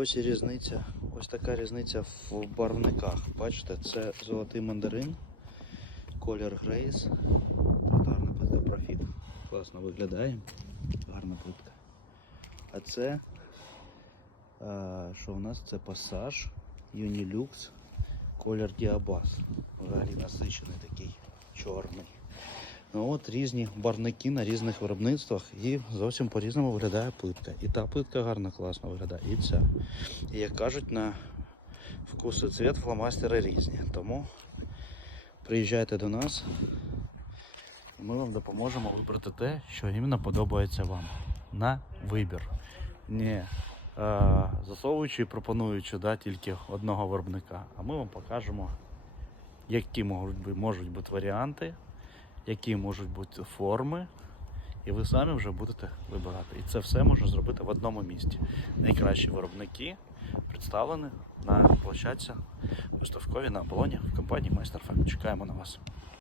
Ось різниця, ось така різниця в барвниках. Бачите, це золотий мандарин, колір Грейс. Гарна плитка профіт. Класно виглядає. Гарна плитка. А це а, що у нас? Це пасаж, Unilux, колір Діабас. Взагалі насичений такий чорний. От різні барвники на різних виробництвах і зовсім по-різному виглядає плитка. І та плитка гарно, класно виглядає, і ця. І як кажуть, на вкус і цвіт фломастери різні. Тому приїжджайте до нас, і ми вам допоможемо вибрати те, що іменно подобається вам. На вибір. Не засовуючи і пропонуючи да, тільки одного виробника. А ми вам покажемо, які можуть бути варіанти, які можуть бути форми. І ви самі вже будете вибирати. І це все можна зробити в одному місці. Найкращі виробники представлені на площадці виставковій на оболоні в компанії Майстер Чекаємо на вас.